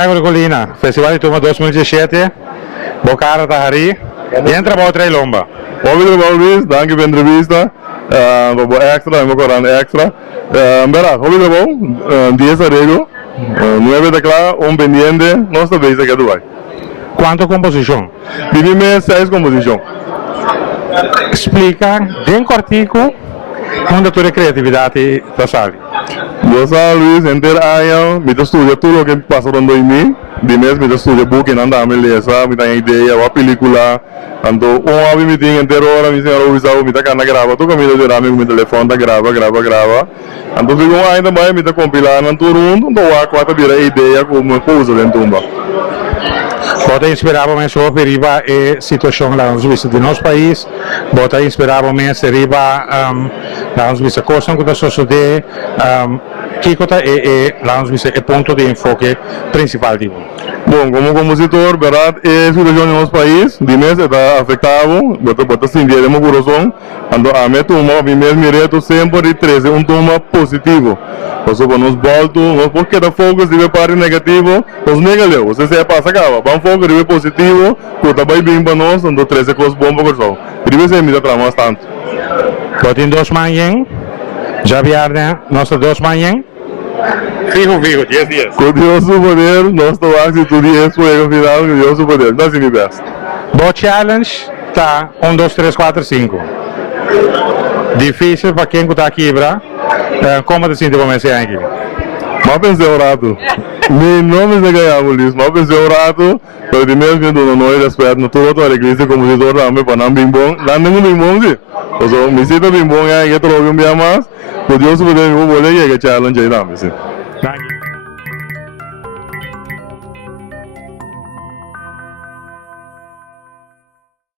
Gregory Colina, Festival de Tumba 2017, Bocara Tahari, e entra para outra lomba. Obrigado, Luis. Danke für die entrevista. Vou extra, vou correr extra. Verá, obrigado. 10 arreglo. 9 de claro, pendiente. Nossa vez aqui do Dubai. Quanto composição? Vivimos 6 composição. Explica, dentro do artigo, onde a tua criatividade está sali. Eu sou Luis, enter año, me estudio tudo o que passaram em 2000. De mês me estudio book, não dá me lesa, me dá ideia, uma película. Então, abi me tem inteiro hora, me senhora usar, me tá cana grava, tu caminho de rame com meu telefone, tá grava. Então, fico ainda mais me tá compilando tudo mundo, então a quatro vira ideia como usa dentro tumba. Bota inspirava me sobre riba e situação lá nos vistos de nosso país, bota inspirava me se riba lá nos vistos coisa que está sucedendo, que coisa é lá nos vistos é ponto de enfoque principal de Bom, como compositor, verdade, é situação no nosso país, de mês está afetado, bota sentir meu coração, então a minha turma, a minha reto sempre de trazer positivo. Porque nos voltam, nós porque da foco se vê parte negativo, nós negamos, você se passa acaba, vamos foco de positivo, que tá bem para nós, então trazer coisas boas para nós. Deve ser me dá bastante. Bota em 2 manhã, já viarne nossa 2 manhã. Fijo, 10 dias. Com Deus o poder, nós estamos aqui 10 para o final, com Deus o poder, nós é o best. Bo challenge tá 1, 2, 3, 4, 5. Difícil para quem está aqui, como te sente começar aqui? Mas pensei o rato. Meu nome é ganhar, Luiz, mas pensei o rato, pero de mesmo que não nós respeito, não toda a igreja compositor também para não bem bom, não nenhum bem bom, sim. Então, me sinto bem bom, é que troco um dia mais, por Deus o poder, eu vou ler que challenge aí também, sim.